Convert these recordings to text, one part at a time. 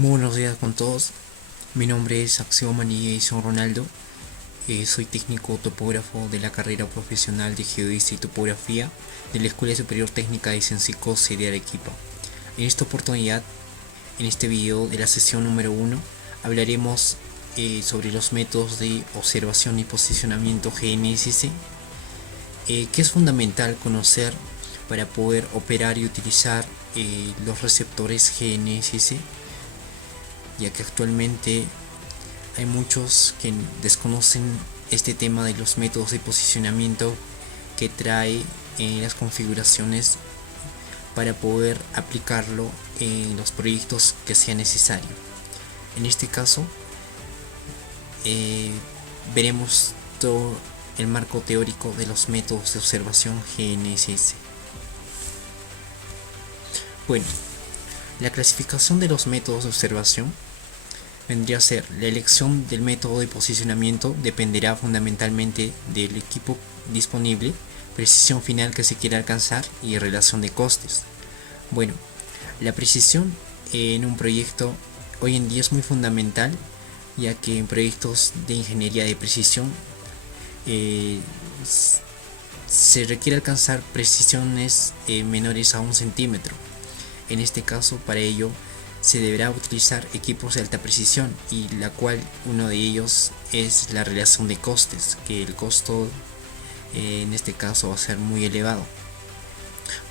Muy buenos días con todos. Mi nombre es Axioma Nigation Ronaldo. Soy técnico topógrafo de la carrera profesional de Geodesia y Topografía de la Escuela Superior Técnica de Ciencico de Arequipa. En esta oportunidad, en este video de la sesión número 1, hablaremos sobre los métodos de observación y posicionamiento GNSS, que es fundamental conocer para poder operar y utilizar los receptores GNSS, ya que actualmente hay muchos que desconocen este tema de los métodos de posicionamiento que trae las configuraciones para poder aplicarlo en los proyectos que sea necesario. En este caso veremos todo el marco teórico de los métodos de observación GNSS. Bueno, la clasificación de los métodos de observación vendría a ser: la elección del método de posicionamiento dependerá fundamentalmente del equipo disponible, precisión final que se quiera alcanzar y relación de costes. Bueno, la precisión en un proyecto hoy en día es muy fundamental, ya que en proyectos de ingeniería de precisión se requiere alcanzar precisiones menores a 1 centímetro. En este caso, para ello se deberá utilizar equipos de alta precisión, y la cual uno de ellos es la relación de costes, que el costo en este caso va a ser muy elevado.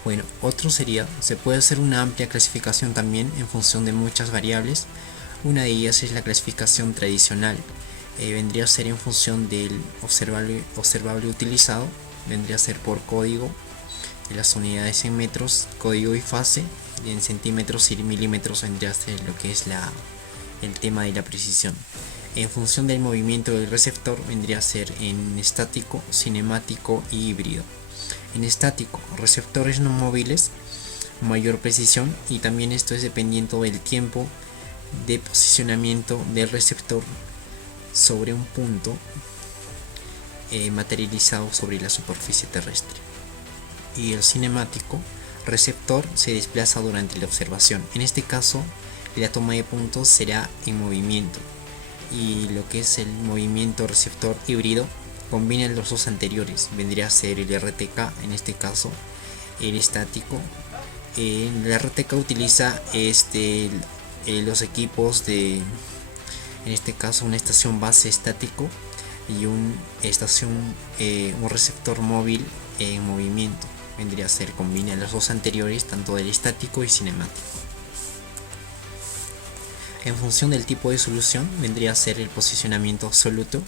Bueno, otro sería: se puede hacer una amplia clasificación también en función de muchas variables. Una de ellas es la clasificación tradicional, vendría a ser en función del observable utilizado, vendría a ser por código de las unidades en metros, código y fase, y en centímetros y milímetros vendría a ser lo que es el tema de la precisión. En función del movimiento del receptor vendría a ser en estático, cinemático y híbrido. En estático, receptores no móviles, mayor precisión, y también esto es dependiendo del tiempo de posicionamiento del receptor sobre un punto materializado sobre la superficie terrestre. Y el cinemático, receptor se desplaza durante la observación. En este caso, la toma de puntos será en movimiento, y lo que es el movimiento receptor híbrido combina los dos anteriores, vendría a ser el RTK, en este caso el estático. El RTK utiliza los equipos de, en este caso, una estación base estático y un receptor móvil en movimiento. Vendría a ser, combina los dos anteriores, tanto del estático y cinemático. En función del tipo de solución vendría a ser el posicionamiento absoluto.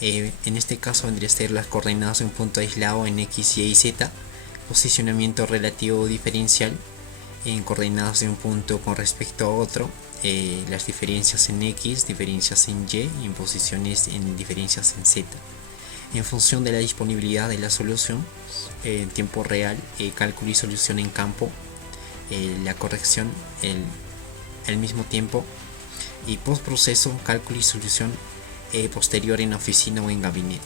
En este caso vendría a ser las coordenadas de un punto aislado en X, Y y Z. Posicionamiento relativo diferencial en coordenadas de un punto con respecto a otro. Las diferencias en X, diferencias en Y, y en posiciones en diferencias en Z. En función de la disponibilidad de la solución en tiempo real, cálculo y solución en campo, la corrección al mismo tiempo, y postproceso, cálculo y solución posterior en oficina o en gabinete.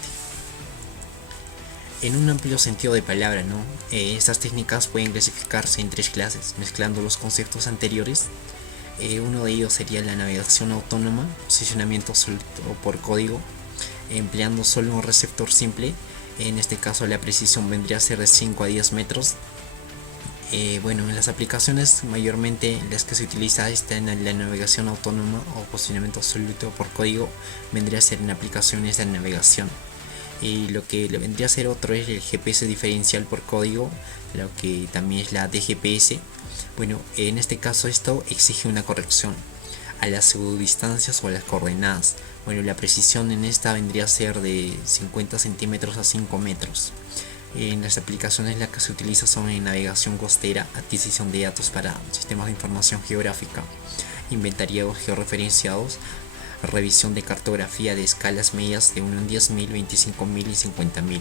En un amplio sentido de palabra, estas técnicas pueden clasificarse en 3 clases, mezclando los conceptos anteriores. Uno de ellos sería la navegación autónoma, posicionamiento por código, empleando solo un receptor simple. En este caso la precisión vendría a ser de 5 a 10 metros. En las aplicaciones mayormente las que se utiliza en la navegación autónoma o posicionamiento absoluto por código vendría a ser en aplicaciones de navegación. Y lo que le vendría a ser otro es el GPS diferencial por código, lo que también es la DGPS. En este caso esto exige una corrección a las pseudodistancias o a las coordenadas. La precisión en esta vendría a ser de 50 centímetros a 5 metros. En las aplicaciones las que se utiliza son en navegación costera, adquisición de datos para sistemas de información geográfica, inventariados georreferenciados, revisión de cartografía de escalas medias de 1 en 10.000, 25.000 y 50.000,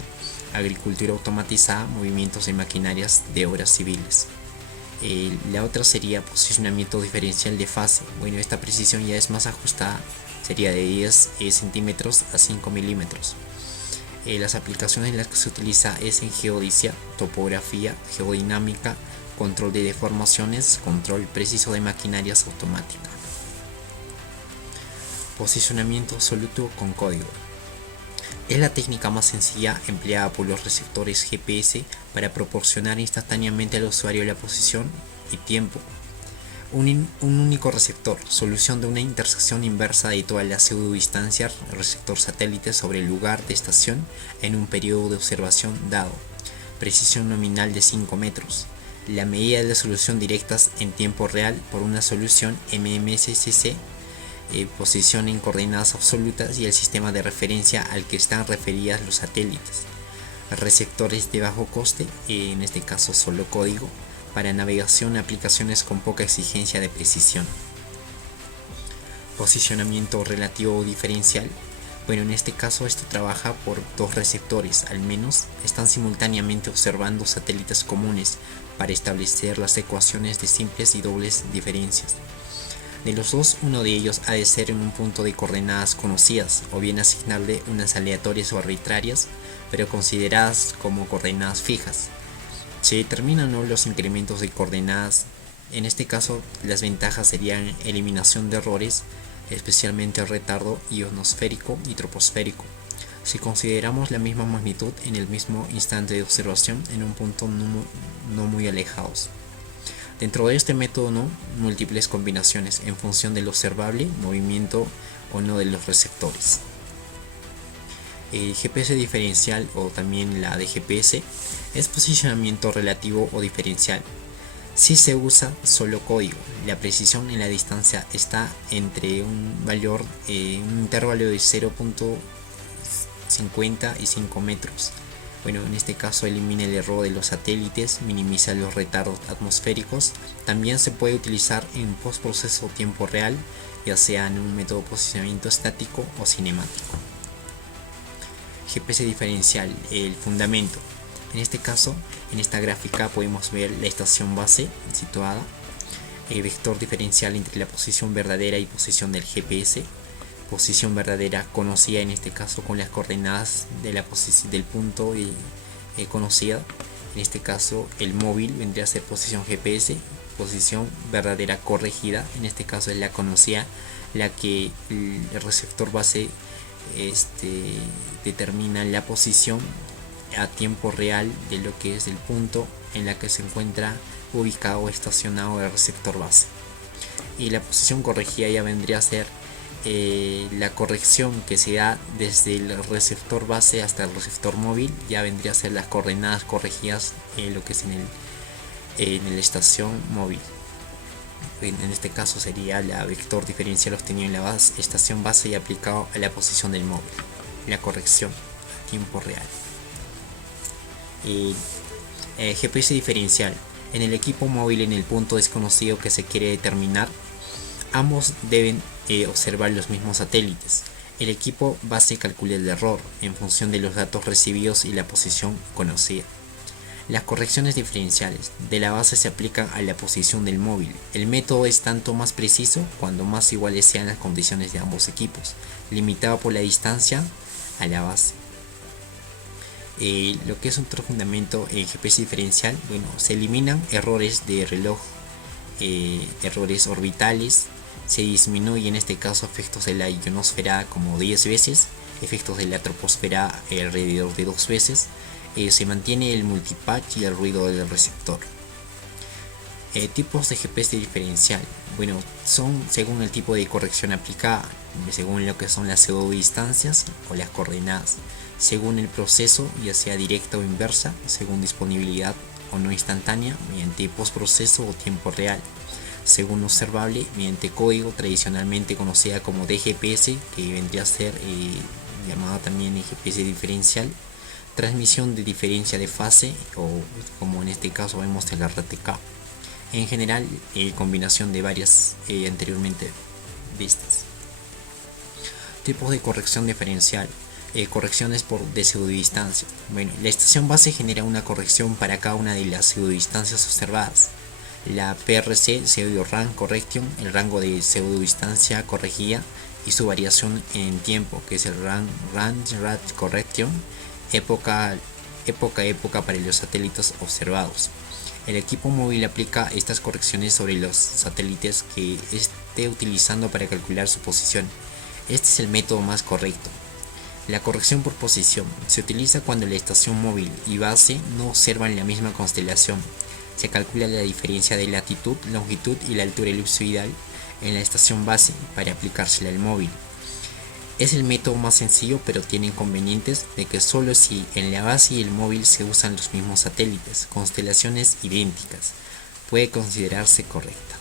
agricultura automatizada, movimientos de maquinarias de obras civiles. La otra sería posicionamiento diferencial de fase. Esta precisión ya es más ajustada, sería de 10 centímetros a 5 milímetros. Las aplicaciones en las que se utiliza es en geodesia, topografía, geodinámica, control de deformaciones, control preciso de maquinarias automáticas. Posicionamiento absoluto con código. Es la técnica más sencilla empleada por los receptores GPS para proporcionar instantáneamente al usuario la posición y tiempo. Un único receptor, solución de una intersección inversa de toda la pseudodistancia receptor satélite sobre el lugar de estación en un periodo de observación dado. Precisión nominal de 5 metros. La medida de solución directas en tiempo real por una solución MMSCC, posición en coordenadas absolutas y el sistema de referencia al que están referidas los satélites. Receptores de bajo coste, en este caso solo código, para navegación aplicaciones con poca exigencia de precisión. Posicionamiento relativo o diferencial. Bueno, en este caso esto trabaja por dos receptores, al menos están simultáneamente observando satélites comunes para establecer las ecuaciones de simples y dobles diferencias. De los dos, uno de ellos ha de ser en un punto de coordenadas conocidas, o bien asignarle unas aleatorias o arbitrarias, pero consideradas como coordenadas fijas. Se determinan ¿no? los incrementos de coordenadas. En este caso, las ventajas serían eliminación de errores, especialmente el retardo ionosférico y troposférico. Si consideramos la misma magnitud en el mismo instante de observación en un punto no muy alejados. Dentro de este método, ¿no? múltiples combinaciones en función del observable, movimiento o no de los receptores. El GPS diferencial o también la de GPS es posicionamiento relativo o diferencial. Si se usa solo código, la precisión en la distancia está entre un valor, un intervalo de 0.50 y 5 metros. Bueno, en este caso elimina el error de los satélites, minimiza los retardos atmosféricos. También se puede utilizar en postproceso tiempo real, ya sea en un método de posicionamiento estático o cinemático. GPS diferencial, el fundamento. En este caso, en esta gráfica podemos ver la estación base situada, el vector diferencial entre la posición verdadera y posición del GPS. Posición verdadera conocida en este caso con las coordenadas de la del punto conocida. En este caso el móvil vendría a ser posición GPS. Posición verdadera corregida, en este caso es la conocida, la que el receptor base determina la posición a tiempo real de lo que es el punto en la que se encuentra ubicado o estacionado el receptor base. Y la posición corregida ya vendría a ser la corrección que se da desde el receptor base hasta el receptor móvil, ya vendría a ser las coordenadas corregidas lo que es en la estación móvil. En este caso sería la vector diferencial obtenido en la estación base y aplicado a la posición del móvil, la corrección a tiempo real. GPS diferencial. En el equipo móvil en el punto desconocido que se quiere determinar, ambos deben observar los mismos satélites. El equipo base calcula el error en función de los datos recibidos y la posición conocida. Las correcciones diferenciales de la base se aplican a la posición del móvil. El método es tanto más preciso cuando más iguales sean las condiciones de ambos equipos, limitado por la distancia a la base. Lo que es otro fundamento en GPS diferencial, bueno, se eliminan errores de reloj, errores orbitales, se disminuye en este caso efectos de la ionosfera como 10 veces, efectos de la troposfera alrededor de 2 veces, se mantiene el multipatch y el ruido del receptor. Tipos de GPS diferencial, bueno, son según el tipo de corrección aplicada, según lo que son las pseudodistancias o las coordenadas, según el proceso, ya sea directa o inversa, según disponibilidad o no instantánea, mediante postproceso o tiempo real, según observable, mediante código tradicionalmente conocida como DGPS, que vendría a ser llamada también GPS diferencial, transmisión de diferencia de fase, o como en este caso vemos el RTK. En general, combinación de varias anteriormente vistas. Tipos de corrección diferencial. Correcciones por de pseudodistancia. Bueno, la estación base genera una corrección para cada una de las pseudodistancias observadas. La PRC, Pseudo Range Correction, el rango de pseudodistancia corregida y su variación en tiempo, que es el Range Rate Correction, época para los satélites observados. El equipo móvil aplica estas correcciones sobre los satélites que esté utilizando para calcular su posición. Este es el método más correcto. La corrección por posición se utiliza cuando la estación móvil y base no observan la misma constelación. Se calcula la diferencia de latitud, longitud y la altura elipsoidal en la estación base para aplicársela al móvil. Es el método más sencillo, pero tiene inconvenientes de que solo si en la base y el móvil se usan los mismos satélites, constelaciones idénticas, puede considerarse correcta.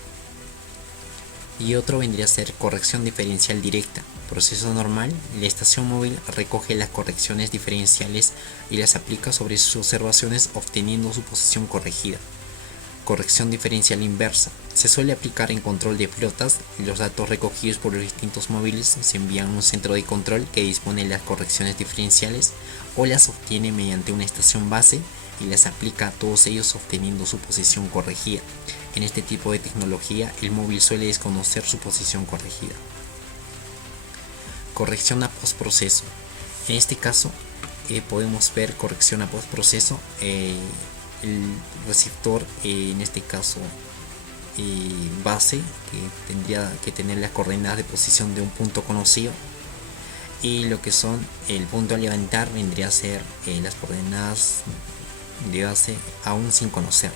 Y otro vendría a ser corrección diferencial directa. Proceso normal, la estación móvil recoge las correcciones diferenciales y las aplica sobre sus observaciones obteniendo su posición corregida. Corrección diferencial inversa. Se suele aplicar en control de flotas. Los datos recogidos por los distintos móviles se envían a un centro de control que dispone de las correcciones diferenciales o las obtiene mediante una estación base y las aplica a todos ellos obteniendo su posición corregida. En este tipo de tecnología, el móvil suele desconocer su posición corregida. Corrección a postproceso. En este caso, podemos ver corrección a postproceso. El receptor, en este caso base, que tendría que tener las coordenadas de posición de un punto conocido, y lo que son el punto a levantar vendría a ser las coordenadas de base aún sin conocer.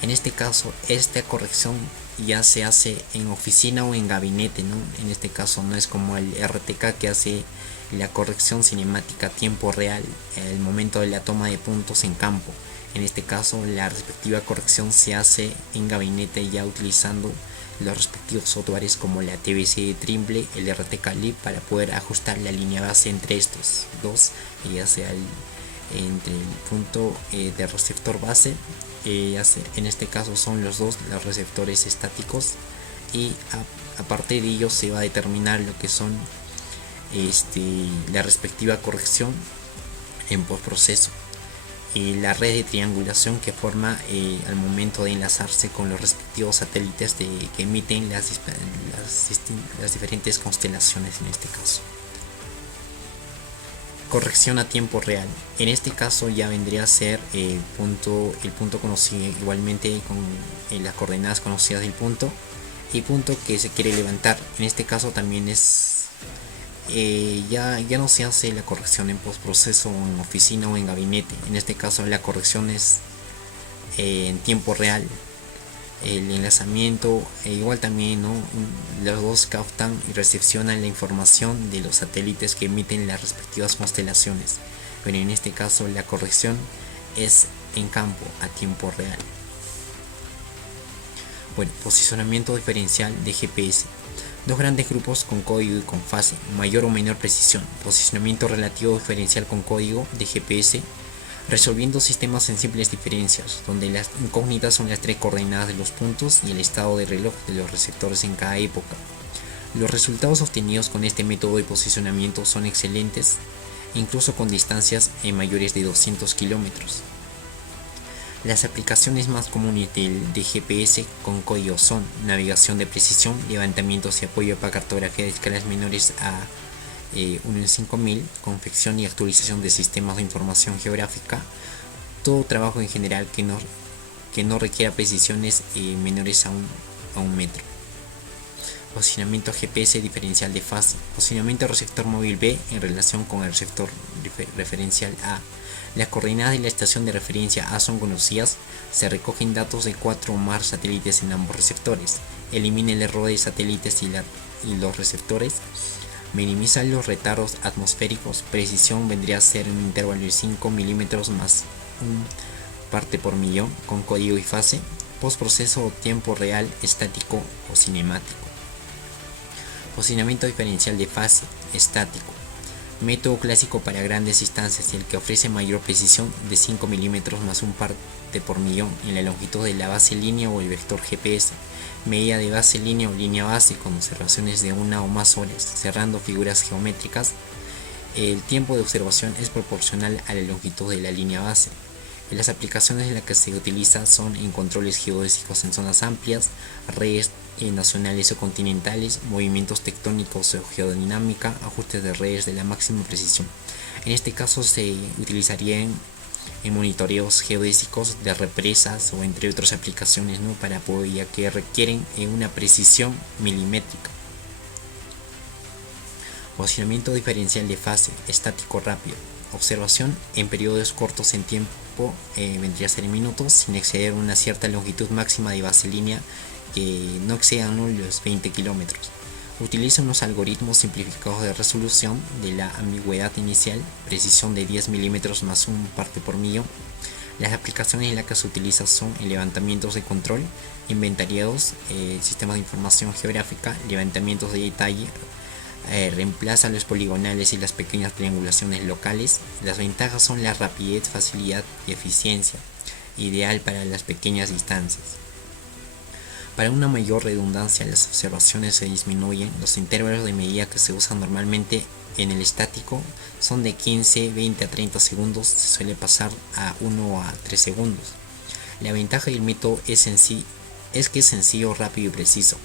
En este caso, esta corrección ya se hace en oficina o en gabinete, ¿no? En este caso no es como el RTK que hace la corrección cinemática a tiempo real al momento de la toma de puntos en campo. En este caso, la respectiva corrección se hace en gabinete ya utilizando los respectivos softwares como la TBC Trimble, el RTK Lib, para poder ajustar la línea base entre estos dos, ya sea entre el punto de receptor base, en este caso son los receptores estáticos, y aparte de ello se va a determinar lo que son la respectiva corrección en postproceso y la red de triangulación que forma al momento de enlazarse con los respectivos satélites que emiten las diferentes constelaciones en este caso. Corrección a tiempo real. En este caso ya vendría a ser el punto conocido igualmente con las coordenadas conocidas del punto y punto que se quiere levantar. En este caso también es ya no se hace la corrección en postproceso en oficina o en gabinete. En este caso la corrección es en tiempo real. El enlazamiento igual también, ¿no? Los dos captan y recepcionan la información de los satélites que emiten las respectivas constelaciones, pero en este caso la corrección es en campo a tiempo real. Bueno, posicionamiento diferencial de GPS. Dos grandes grupos con código y con fase, mayor o menor precisión. Posicionamiento relativo diferencial con código de GPS, resolviendo sistemas en simples diferencias, donde las incógnitas son las 3 coordenadas de los puntos y el estado de reloj de los receptores en cada época. Los resultados obtenidos con este método de posicionamiento son excelentes, incluso con distancias mayores de 200 kilómetros. Las aplicaciones más comunes de GPS con código son navegación de precisión, levantamientos y apoyo para cartografía de escalas menores a 1 en 5000, confección y actualización de sistemas de información geográfica, todo trabajo en general que no requiera precisiones menores a un metro. Posicionamiento GPS diferencial de fase. Posicionamiento receptor móvil B en relación con el receptor referencial A. Las coordenadas de la estación de referencia A son conocidas. Se recogen datos de 4 o más satélites en ambos receptores. Elimina el error de satélites y los receptores. Minimiza los retardos atmosféricos. Precisión vendría a ser un intervalo de 5 milímetros más 1 parte por millón con código y fase. Postproceso tiempo real, estático o cinemático. Posicionamiento diferencial de fase, estático. Método clásico para grandes distancias y el que ofrece mayor precisión de 5 milímetros más 1 parte por millón en la longitud de la base línea o el vector GPS. Medida de base línea o línea base con observaciones de 1 o más horas, cerrando figuras geométricas. El tiempo de observación es proporcional a la longitud de la línea base. Las aplicaciones en las que se utiliza son en controles geodésicos en zonas amplias, redes nacionales o continentales, movimientos tectónicos o geodinámica, ajustes de redes de la máxima precisión. En este caso se utilizarían en monitoreos geodésicos de represas o entre otras aplicaciones, ¿no? Para poder, ya que requieren una precisión milimétrica. Posicionamiento diferencial de fase, estático rápido. Observación en periodos cortos en tiempo, vendría a ser en minutos, sin exceder una cierta longitud máxima de base línea que no excedan los 20 kilómetros. Utiliza unos algoritmos simplificados de resolución de la ambigüedad inicial, precisión de 10 milímetros más un parte por millón. Las aplicaciones en las que se utiliza son en levantamientos de control, inventariados, sistemas de información geográfica, levantamientos de detalle, reemplaza los poligonales y las pequeñas triangulaciones locales. Las ventajas son la rapidez, facilidad y eficiencia, ideal para las pequeñas distancias. Para una mayor redundancia, las observaciones se disminuyen. Los intervalos de medida que se usan normalmente en el estático son de 15, 20 a 30 segundos, se suele pasar a 1 a 3 segundos. La ventaja del método es que es sencillo, rápido y preciso.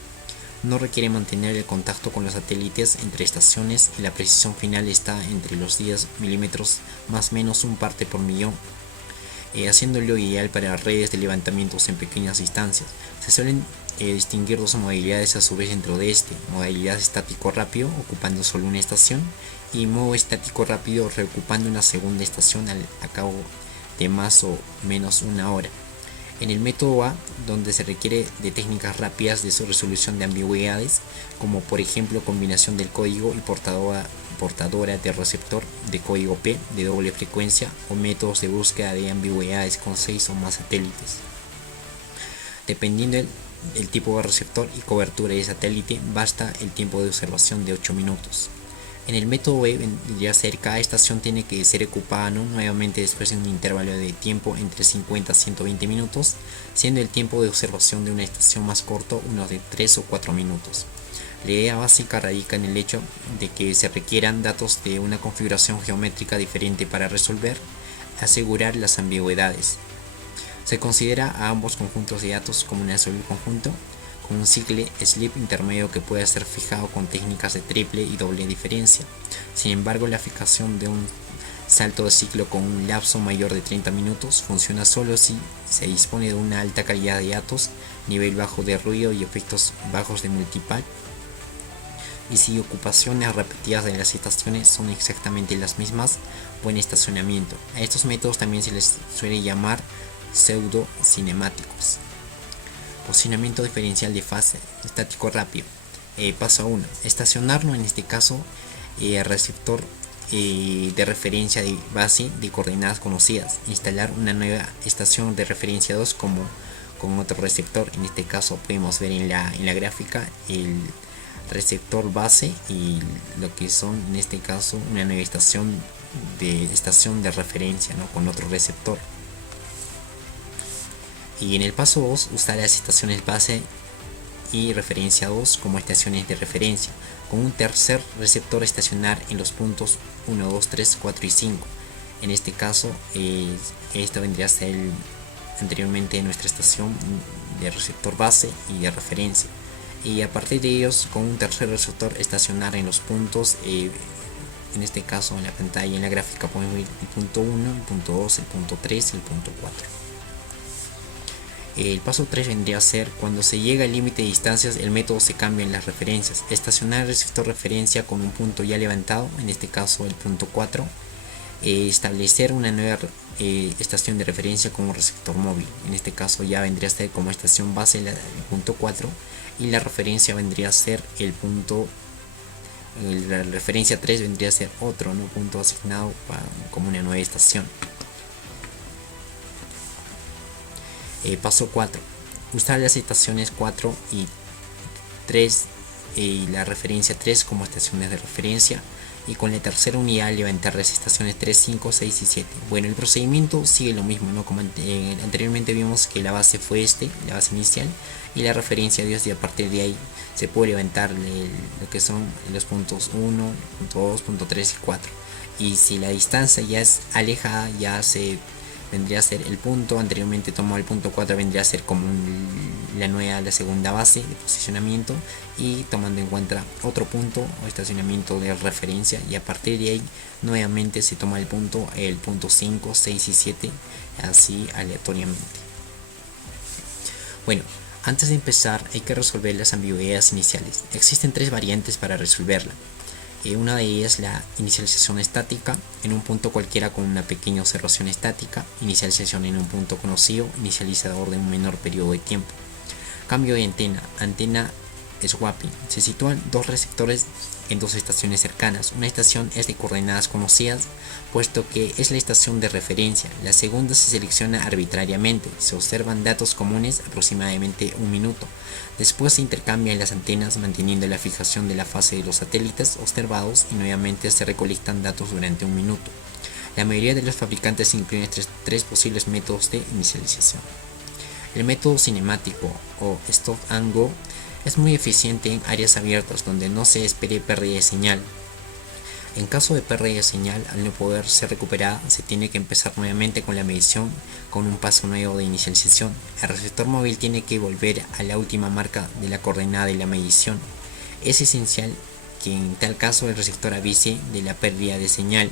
No requiere mantener el contacto con los satélites entre estaciones y la precisión final está entre los 10 milímetros más o menos un parte por millón, haciéndolo ideal para redes de levantamientos en pequeñas distancias. Se suelen distinguir dos modalidades a su vez dentro de modalidad estático rápido ocupando solo una estación y modo estático rápido reocupando una segunda estación al cabo de más o menos una hora. En el método A, donde se requiere de técnicas rápidas de su resolución de ambigüedades, como por ejemplo combinación del código y portadora de receptor de código P de doble frecuencia o métodos de búsqueda de ambigüedades con 6 o más satélites. Dependiendo del tipo de receptor y cobertura de satélite, basta el tiempo de observación de 8 minutos. En el método B vendría a ser cada estación tiene que ser ocupada nuevamente después de un intervalo de tiempo entre 50 a 120 minutos, siendo el tiempo de observación de una estación más corto unos de 3 o 4 minutos. La idea básica radica en el hecho de que se requieran datos de una configuración geométrica diferente para asegurar las ambigüedades. Se considera a ambos conjuntos de datos como un solo conjunto, con un ciclo slip intermedio que puede ser fijado con técnicas de triple y doble diferencia. Sin embargo, la fijación de un salto de ciclo con un lapso mayor de 30 minutos funciona solo si se dispone de una alta calidad de datos, nivel bajo de ruido y efectos bajos de multipath, y si ocupaciones repetidas de las estaciones son exactamente las mismas, buen estacionamiento. A estos métodos también se les suele llamar pseudo cinemáticos. Posicionamiento diferencial de fase, estático rápido. Paso 1. Estacionarlo, en este caso, receptor de referencia de base de coordenadas conocidas. Instalar una nueva estación de referencia 2 como con otro receptor. En este caso podemos ver en la gráfica el receptor base y lo que son en este caso una nueva estación de referencia, ¿no?, con otro receptor. Y en el paso 2, usar las estaciones base y referencia 2 como estaciones de referencia, con un tercer receptor estacionar en los puntos 1, 2, 3, 4 y 5. En este caso, esto vendría a ser anteriormente nuestra estación de receptor base y de referencia. Y a partir de ellos, con un tercer receptor estacionar en los puntos, en este caso en la pantalla, en la gráfica, podemos ver el punto 1, el punto 2, el punto 3 y el punto 4. El paso 3 vendría a ser cuando se llega al límite de distancias, el método se cambia en las referencias. Estacionar el receptor referencia con un punto ya levantado, en este caso el punto 4. Establecer una nueva estación de referencia como receptor móvil. En este caso ya vendría a ser como estación base el punto 4 y la referencia vendría a ser la referencia 3 vendría a ser otro, ¿no?, punto asignado como una nueva estación. Paso 4. Usar las estaciones 4 y 3 y la referencia 3 como estaciones de referencia, y con la tercera unidad levantar las estaciones 3, 5, 6 y 7. Bueno, el procedimiento sigue lo mismo, ¿no? Como anteriormente vimos que la base fue la base inicial, y la referencia 2, y a partir de ahí se puede levantar lo que son los puntos 1, punto 2, punto 3 y 4. Y si la distancia ya es alejada, ya se vendría a ser el punto anteriormente tomado, el punto 4 vendría a ser como la segunda base de posicionamiento, y tomando en cuenta otro punto o estacionamiento de referencia, y a partir de ahí nuevamente se toma el punto 5, 6 y 7, así aleatoriamente. Bueno, antes de empezar hay que resolver las ambigüedades iniciales. Existen tres variantes para resolverla. Una de ellas es la inicialización estática, en un punto cualquiera con una pequeña observación estática, inicialización en un punto conocido, inicializador de un menor periodo de tiempo. Cambio de antena swapping. Se sitúan dos receptores en dos estaciones cercanas. Una estación es de coordenadas conocidas, puesto que es la estación de referencia. La segunda se selecciona arbitrariamente. Se observan datos comunes aproximadamente un minuto. Después se intercambian las antenas manteniendo la fijación de la fase de los satélites observados y nuevamente se recolectan datos durante un minuto. La mayoría de los fabricantes incluyen tres posibles métodos de inicialización. El método cinemático o Stop and Go es muy eficiente en áreas abiertas donde no se espere pérdida de señal. En caso de pérdida de señal, al no poder ser recuperada, se tiene que empezar nuevamente con la medición con un paso nuevo de inicialización. El receptor móvil tiene que volver a la última marca de la coordenada de la medición. Es esencial que en tal caso el receptor avise de la pérdida de señal.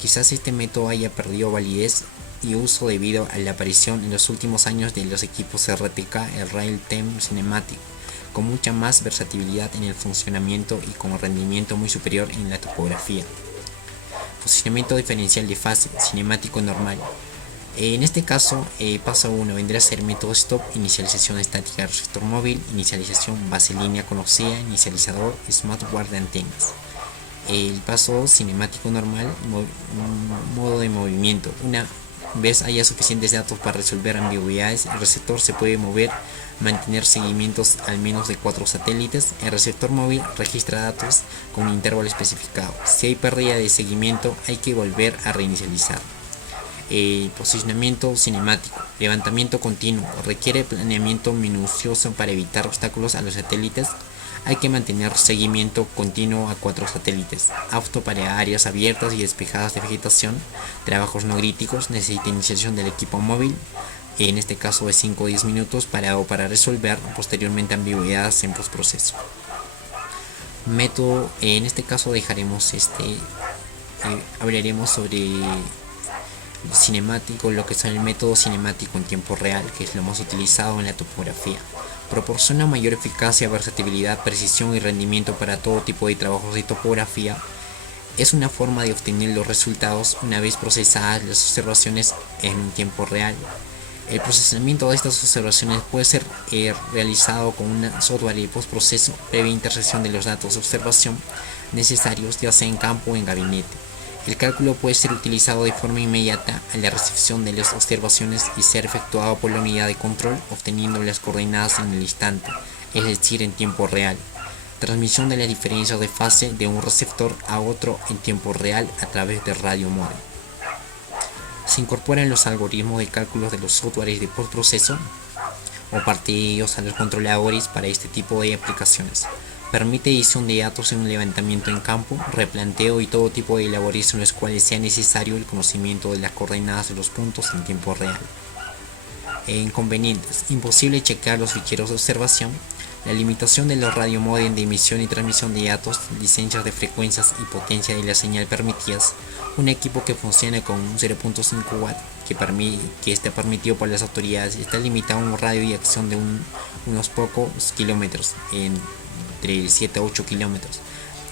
Quizás este método haya perdido validez y uso debido a la aparición en los últimos años de los equipos RTK, el Real Time Cinematic, con mucha más versatilidad en el funcionamiento y con rendimiento muy superior en la topografía. Posicionamiento diferencial de fase, cinemático normal. En este caso, paso 1 vendrá a ser método stop, inicialización estática del receptor móvil, inicialización base línea conocida, inicializador, smartware de antenas. El paso 2, cinemático normal, modo de movimiento. Una vez haya suficientes datos para resolver ambigüedades, el receptor se puede mover, mantener seguimientos al menos de 4 satélites. El receptor móvil registra datos con un intervalo especificado. Si hay pérdida de seguimiento, hay que volver a reinicializar. Posicionamiento cinemático, levantamiento continuo, requiere planeamiento minucioso para evitar obstáculos a los satélites. Hay que mantener seguimiento continuo a 4 satélites, apto para áreas abiertas y despejadas de vegetación. Trabajos no críticos, necesita iniciación del equipo móvil, en este caso de 5 o 10 minutos para resolver posteriormente ambigüedades en postproceso. Método, en este caso dejaremos hablaremos sobre cinemático, lo que es el método cinemático en tiempo real, que es lo más utilizado en la topografía. Proporciona mayor eficacia, versatilidad, precisión y rendimiento para todo tipo de trabajos de topografía. Es una forma de obtener los resultados una vez procesadas las observaciones en un tiempo real. El procesamiento de estas observaciones puede ser realizado con un software de postproceso previa intersección de los datos de observación necesarios, ya sea en campo o en gabinete. El cálculo puede ser utilizado de forma inmediata a la recepción de las observaciones y ser efectuado por la unidad de control, obteniendo las coordenadas en el instante, es decir, en tiempo real. Transmisión de las diferencias de fase de un receptor a otro en tiempo real a través de radio módem. Se incorporan los algoritmos de cálculo de los softwares de postproceso o parte de ellos a los controladores para este tipo de aplicaciones. Permite edición de datos en un levantamiento en campo, replanteo y todo tipo de labores en los cuales sea necesario el conocimiento de las coordenadas de los puntos en tiempo real. Inconvenientes: imposible chequear los ficheros de observación, la limitación de los radiomódem de emisión y transmisión de datos, licencias de frecuencias y potencia de la señal permitidas, un equipo que funciona con un 0.5 W que está permitido por las autoridades está limitado a un radio de acción de unos pocos kilómetros, entre 7 a 8 kilómetros,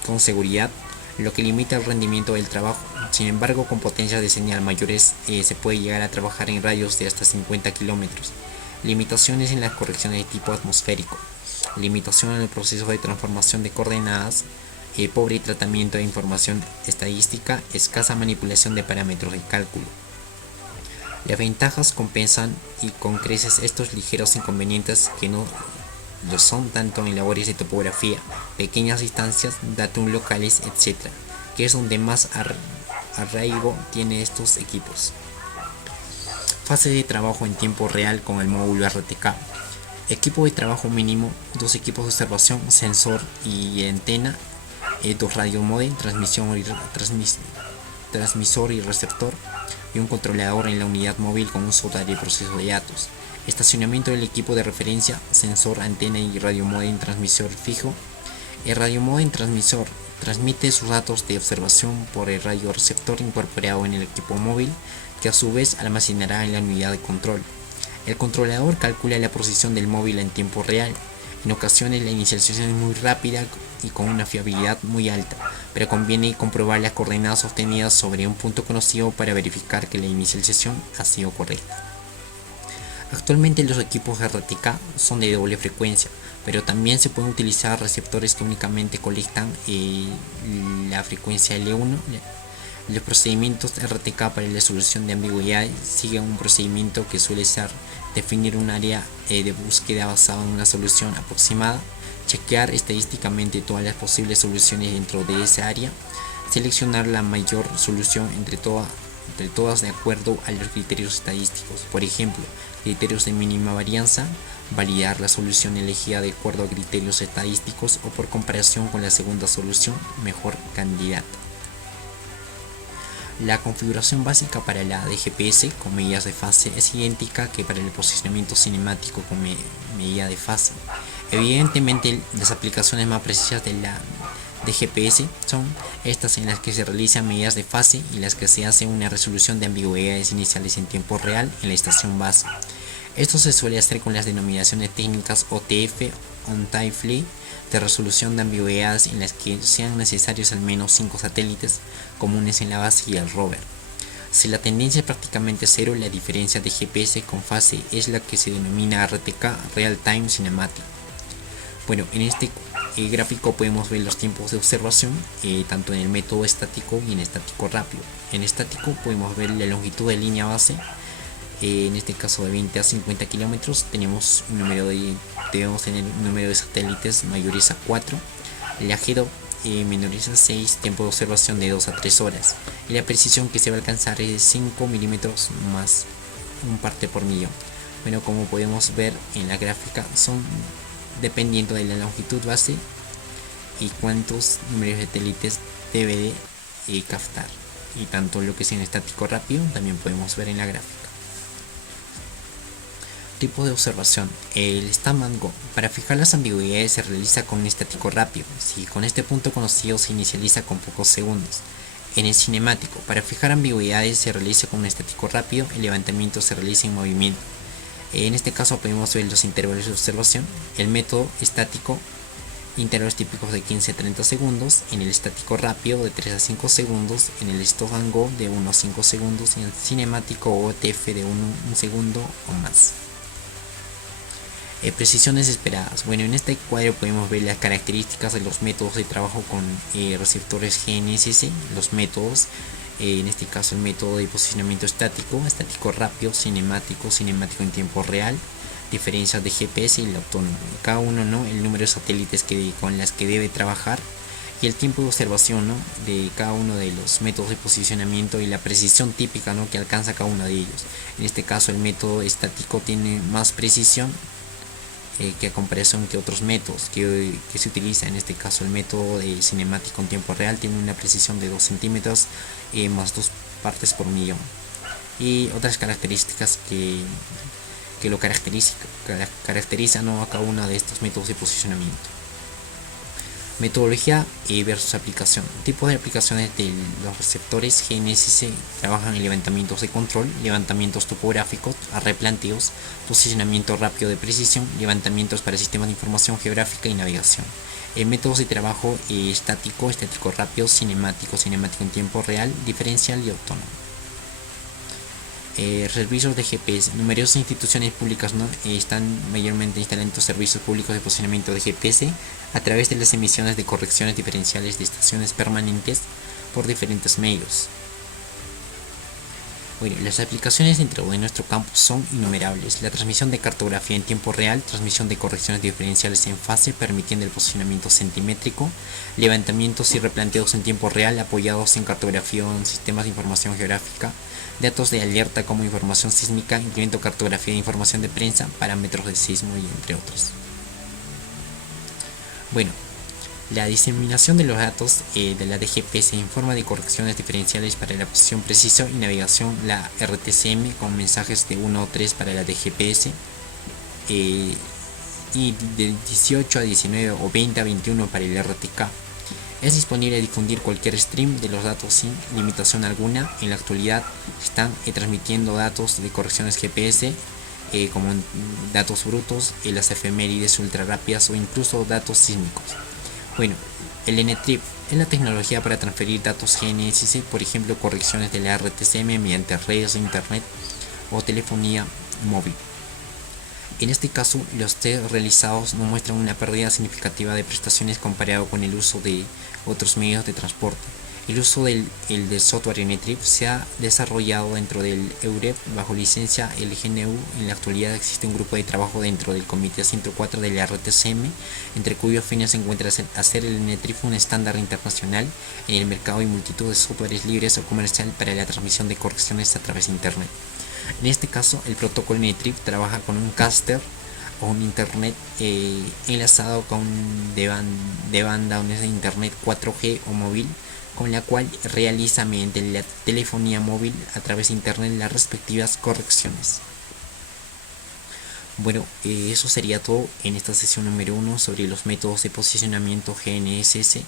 con seguridad, lo que limita el rendimiento del trabajo. Sin embargo, con potencias de señal mayores se puede llegar a trabajar en radios de hasta 50 kilómetros. Limitaciones en las correcciones de tipo atmosférico, limitación en el proceso de transformación de coordenadas, pobre tratamiento de información estadística, escasa manipulación de parámetros de cálculo. Las ventajas compensan y con creces estos ligeros inconvenientes que no lo son tanto en labores de topografía, pequeñas distancias, datos locales, etc., que es donde más arraigo tiene estos equipos. Fase de trabajo en tiempo real con el módulo RTK. Equipo de trabajo mínimo: 2 equipos de observación, sensor y antena, 2 radiomódem, transmisor y receptor, y un controlador en la unidad móvil con un software de proceso de datos. Estacionamiento del equipo de referencia: sensor, antena y radiomódem transmisor fijo. El radiomódem transmisor transmite sus datos de observación por el radioreceptor incorporado en el equipo móvil, que a su vez almacenará en la unidad de control. El controlador calcula la posición del móvil en tiempo real. En ocasiones la inicialización es muy rápida y con una fiabilidad muy alta, pero conviene comprobar las coordenadas obtenidas sobre un punto conocido para verificar que la inicialización ha sido correcta. Actualmente los equipos RTK son de doble frecuencia, pero también se pueden utilizar receptores que únicamente colectan la frecuencia L1. Los procedimientos RTK para la solución de ambigüedades siguen un procedimiento que suele ser definir un área de búsqueda basada en una solución aproximada, chequear estadísticamente todas las posibles soluciones dentro de esa área, seleccionar la mayor solución entre todas de acuerdo a los criterios estadísticos, por ejemplo, criterios de mínima varianza, validar la solución elegida de acuerdo a criterios estadísticos o por comparación con la segunda solución mejor candidata. La configuración básica para la DGPS con medidas de fase es idéntica que para el posicionamiento cinemático con medida de fase. Evidentemente, las aplicaciones más precisas de la DGPS son estas en las que se realizan medidas de fase y las que se hace una resolución de ambigüedades iniciales en tiempo real en la estación base. Esto se suele hacer con las denominaciones técnicas OTF, On-Time Flight, de resolución de ambigüedades en las que sean necesarios al menos 5 satélites comunes en la base y el rover. Si la tendencia es prácticamente cero, la diferencia de GPS con fase es la que se denomina RTK, Real Time Cinematic. Bueno, en este gráfico podemos ver los tiempos de observación tanto en el método estático y en estático rápido. En estático podemos ver la longitud de línea base, en este caso de 20 a 50 kilómetros. Debemos tener un número de satélites mayores a 4, el ajedo menores a 6, tiempo de observación de 2 a 3 horas y la precisión que se va a alcanzar es de 5 milímetros más un parte por millón. Bueno, como podemos ver en la gráfica, son dependiendo de la longitud base y cuántos números de satélites debe de captar, y tanto lo que es en estático rápido también podemos ver en la gráfica. Tipo de observación. El Stand and Go. Para fijar las ambigüedades se realiza con un estático rápido. Si con este punto conocido se inicializa con pocos segundos. En el cinemático, para fijar ambigüedades se realiza con un estático rápido, el levantamiento se realiza en movimiento. En este caso podemos ver los intervalos de observación. El método estático, intervalos típicos de 15 a 30 segundos, en el estático rápido de 3 a 5 segundos, en el Stop and Go de 1 a 5 segundos y en el cinemático OTF de 1 segundo o más. Precisiones esperadas. Bueno, en este cuadro podemos ver las características de los métodos de trabajo con receptores GNSS. Los métodos, en este caso el método de posicionamiento estático, estático rápido, cinemático, cinemático en tiempo real, diferencias de GPS y el autónomo. Cada uno, ¿no?, el número de satélites con las que debe trabajar y el tiempo de observación, ¿no?, de cada uno de los métodos de posicionamiento y la precisión típica, ¿no?, que alcanza cada uno de ellos. En este caso el método estático tiene más precisión que a comparación que otros métodos que se utiliza. En este caso el método de cinemático en tiempo real tiene una precisión de 2 centímetros más 2 partes por millón, y otras características que lo caracterizan, ¿no?, a cada uno de estos métodos de posicionamiento. Metodología versus aplicación. Tipos de aplicaciones de los receptores GNSS trabajan en levantamientos de control, levantamientos topográficos, replanteos, posicionamiento rápido de precisión, levantamientos para sistemas de información geográfica y navegación. Métodos de trabajo estático, estático rápido, cinemático, cinemático en tiempo real, diferencial y autónomo. Servicios de GPS. Numerosas instituciones públicas, ¿no?, están mayormente instalando servicios públicos de posicionamiento de GPS a través de las emisiones de correcciones diferenciales de estaciones permanentes por diferentes medios. Bueno, las aplicaciones dentro de nuestro campo son innumerables. La transmisión de cartografía en tiempo real, transmisión de correcciones diferenciales en fase permitiendo el posicionamiento centimétrico, levantamientos y replanteos en tiempo real apoyados en cartografía en sistemas de información geográfica, datos de alerta como información sísmica, incluyendo cartografía de información de prensa, parámetros de sismo y entre otros. Bueno, la diseminación de los datos de la DGPS en forma de correcciones diferenciales para la posición precisa y navegación, la RTCM con mensajes de 1 o 3 para la DGPS y del 18 a 19 o 20 a 21 para el RTK. Es disponible a difundir cualquier stream de los datos sin limitación alguna. En la actualidad están transmitiendo datos de correcciones GPS como datos brutos, las efemérides ultra rápidas o incluso datos sísmicos. Bueno, el NTRIP es la tecnología para transferir datos GNSS, por ejemplo correcciones de la RTCM mediante redes de internet o telefonía móvil. En este caso, los test realizados no muestran una pérdida significativa de prestaciones comparado con el uso de otros medios de transporte. El uso del software NTRIP se ha desarrollado dentro del EUREP bajo licencia LGNU. En la actualidad existe un grupo de trabajo dentro del Comité 104 de la RTCM, entre cuyos fines se encuentra hacer el NTRIP un estándar internacional en el mercado y multitud de softwares libres o comercial para la transmisión de correcciones a través de Internet. En este caso, el protocolo NTRIP trabaja con un caster o un internet enlazado con de banda de internet 4G o móvil, con la cual realiza mediante la telefonía móvil a través de internet las respectivas correcciones. Bueno, eso sería todo en esta sesión número 1 sobre los métodos de posicionamiento GNSS.